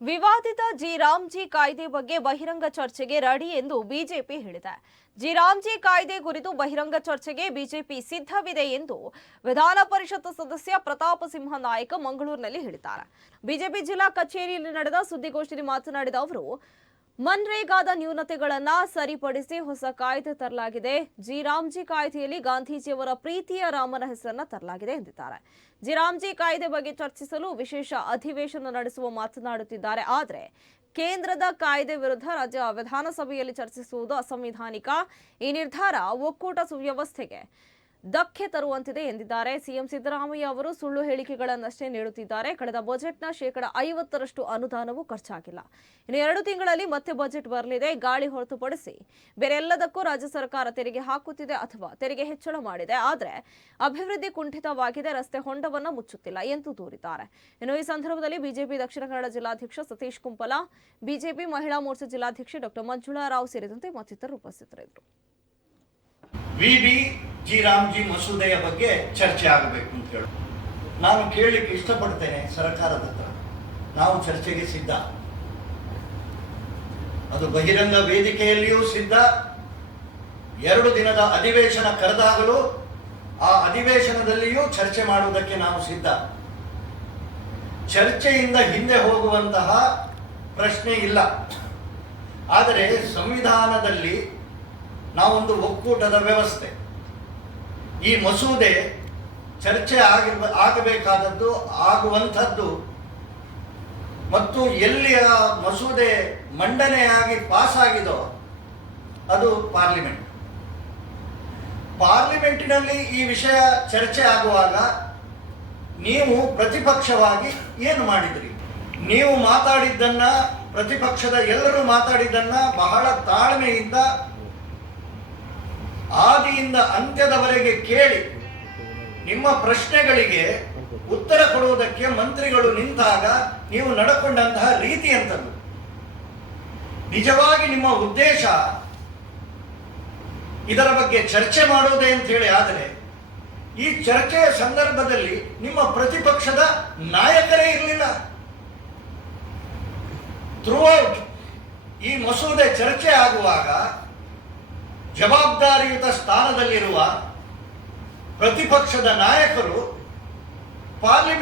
ವಿವಾದಿತ ಜಿ ರಾಮ್ಜಿ ಕಾಯ್ದೆ ಬಗ್ಗೆ ಬಹಿರಂಗ ಚರ್ಚೆಗೆ ರೆಡಿ ಎಂದು ಬಿಜೆಪಿ ಹೇಳಿದೆ. ಜಿ ರಾಮ್ಜಿ ಕಾಯ್ದೆ ಕುರಿತು ಬಹಿರಂಗ ಚರ್ಚೆಗೆ ಬಿಜೆಪಿ ಸಿದ್ಧವಿದೆ ಎಂದು ವಿಧಾನ ಪರಿಷತ್ ಸದಸ್ಯ ಪ್ರತಾಪ ಸಿಂಹ ನಾಯಕ ಮಂಗಳೂರಿನಲ್ಲಿ ಹೇಳಿದ್ದಾರೆ. ಬಿಜೆಪಿ ಜಿಲ್ಲಾ ಕಚೇರಿಯಲ್ಲಿ ನಡೆದ ಸುದ್ದಿಗೋಷ್ಠಿಯಲ್ಲಿ ಮಾತನಾಡಿದ ಅವರು ಮನ್ರೇಗಾದ ನ್ಯೂನತೆಗಳನ್ನು ಸರಿಪಡಿಸಿ ಹೊಸ ಕಾಯ್ದೆ ತರಲಾಗಿದೆ. ಜಿ ರಾಮ್ಜಿ ಕಾಯ್ದೆಯಲ್ಲಿ ಗಾಂಧೀಜಿಯವರ ಪ್ರೀತಿಯ ರಾಮನ ಹೆಸರನ್ನು ತರಲಾಗಿದೆ ಎಂದಿದ್ದಾರೆ. ಜಿ ರಾಮ್ಜಿ ಕಾಯ್ದೆ ಬಗ್ಗೆ ಚರ್ಚಿಸಲು ವಿಶೇಷ ಅಧಿವೇಶನ ನಡೆಸುವ ಮಾತನಾಡುತ್ತಿದ್ದಾರೆ. ಆದರೆ ಕೇಂದ್ರದ ಕಾಯ್ದೆ ವಿರುದ್ಧ ರಾಜ್ಯ ವಿಧಾನಸಭೆಯಲ್ಲಿ ಚರ್ಚಿಸುವುದು ಅಸಂವಿಧಾನಿಕ. ಈ ನಿರ್ಧಾರ ಒಕ್ಕೂಟ ಸುವ್ಯವಸ್ಥೆಗೆ ಧಕ್ಕೆ ತರುವಂತಿದೆ ಎಂದಿದ್ದಾರೆ. ಸಿಎಂ ಸಿದ್ದರಾಮಯ್ಯ ಅವರು ಸುಳ್ಳು ಹೇಳಿಕೆಗಳನ್ನಷ್ಟೇ ನೀಡುತ್ತಿದ್ದಾರೆ. ಕಳೆದ ಬಜೆಟ್ನ ಶೇಕಡ ಐವತ್ತರಷ್ಟು ಅನುದಾನವೂ ಖರ್ಚಾಗಿಲ್ಲ. ಇನ್ನು ಎರಡು ತಿಂಗಳಲ್ಲಿ ಮತ್ತೆ ಬಜೆಟ್ ಬರಲಿದೆ. ಗಾಳಿ ಹೊರತುಪಡಿಸಿ ಬೇರೆಲ್ಲದಕ್ಕೂ ರಾಜ್ಯ ಸರ್ಕಾರ ತೆರಿಗೆ ಹಾಕುತ್ತಿದೆ ಅಥವಾ ತೆರಿಗೆ ಹೆಚ್ಚಳ ಮಾಡಿದೆ. ಆದರೆ ಅಭಿವೃದ್ಧಿ ಕುಂಠಿತವಾಗಿದೆ. ರಸ್ತೆ ಹೊಂಡವನ್ನು ಮುಚ್ಚುತ್ತಿಲ್ಲ ಎಂದು ದೂರಿದ್ದಾರೆ. ಇನ್ನು ಈ ಸಂದರ್ಭದಲ್ಲಿ ಬಿಜೆಪಿ ದಕ್ಷಿಣ ಕನ್ನಡ ಜಿಲ್ಲಾಧ್ಯಕ್ಷ ಸತೀಶ್ ಕುಂಪಲ, ಬಿಜೆಪಿ ಮಹಿಳಾ ಮೋರ್ಚಾ ಜಿಲ್ಲಾಧ್ಯಕ್ಷೆ ಡಾಕ್ಟರ್ ಮಂಜುಳಾ ರಾವ್ ಸೇರಿದಂತೆ ಮತ್ತಿತರರು ಉಪಸ್ಥಿತರಿದ್ದರು. ಜಿ ರಾಮ್ಜಿ ಮಸೂದೆಯ ಬಗ್ಗೆ ಚರ್ಚೆ ಆಗಬೇಕು ಅಂತ ಹೇಳಿ. ನಾನು ಕೇಳಲಿಕ್ಕೆ ಇಷ್ಟಪಡ್ತೇನೆ ಸರ್ಕಾರದ ಹತ್ರ. ನಾವು ಚರ್ಚೆಗೆ ಸಿದ್ಧ. ಅದು ಬಹಿರಂಗ ವೇದಿಕೆಯಲ್ಲಿಯೂ ಸಿದ್ಧ. ಎರಡು ದಿನದ ಅಧಿವೇಶನ ಕರೆದಾಗಲೂ ಆ ಅಧಿವೇಶನದಲ್ಲಿಯೂ ಚರ್ಚೆ ಮಾಡುವುದಕ್ಕೆ ನಾವು ಸಿದ್ಧ. ಚರ್ಚೆಯಿಂದ ಹಿಂದೆ ಹೋಗುವಂತಹ ಪ್ರಶ್ನೆ ಇಲ್ಲ. ಆದರೆ ಸಂವಿಧಾನದಲ್ಲಿ ನಾವೊಂದು ಒಕ್ಕೂಟದ ವ್ಯವಸ್ಥೆ. ಈ ಮಸೂದೆ ಚರ್ಚೆ ಆಗಿರ್ಬ, ಆಗಬೇಕಾದದ್ದು, ಆಗುವಂಥದ್ದು. ಮತ್ತು ಎಲ್ಲಿ ಆ ಮಸೂದೆ ಮಂಡನೆಯಾಗಿ ಪಾಸ್ ಆಗಿದೋ ಅದು ಪಾರ್ಲಿಮೆಂಟ್. ಪಾರ್ಲಿಮೆಂಟಿನಲ್ಲಿ ಈ ವಿಷಯ ಚರ್ಚೆ ಆಗುವಾಗ ನೀವು ಪ್ರತಿಪಕ್ಷವಾಗಿ ಏನು ಮಾಡಿದ್ರಿ? ನೀವು ಮಾತಾಡಿದ್ದನ್ನ ಪ್ರತಿಪಕ್ಷದ ಎಲ್ಲರೂ ಮಾತಾಡಿದ್ದನ್ನ ಬಹಳ ತಾಳ್ಮೆಯಿಂದ ಆದಿಯಿಂದ ಅಂತ್ಯದವರೆಗೆ ಕೇಳಿ ನಿಮ್ಮ ಪ್ರಶ್ನೆಗಳಿಗೆ ಉತ್ತರ ಕೊಡುವುದಕ್ಕೆ ಮಂತ್ರಿಗಳು ನಿಂತಾಗ ನೀವು ನಡ್ಕೊಂಡಂತಹ ರೀತಿ ಅಂತದ್ದು ನಿಜವಾಗಿ ನಿಮ್ಮ ಉದ್ದೇಶ ಇದರ ಬಗ್ಗೆ ಚರ್ಚೆ ಮಾಡುವುದೇ ಅಂತ ಹೇಳಿ ಆದರೆ ಈ ಚರ್ಚೆಯ ಸಂದರ್ಭದಲ್ಲಿ ನಿಮ್ಮ ಪ್ರತಿಪಕ್ಷದ ನಾಯಕರೇ ಇರಲಿಲ್ಲ. ಥ್ರೂಔಟ್ ಈ ಮಸೂದೆ ಚರ್ಚೆ ಆಗುವಾಗ ಜವಾಬ್ದಾರಿಯುತ ಸ್ಥಾನದಲ್ಲಿರುವ ಪ್ರತಿಪಕ್ಷದ ನಾಯಕರು ಪಾರ್ಲಿಮೆಂಟ್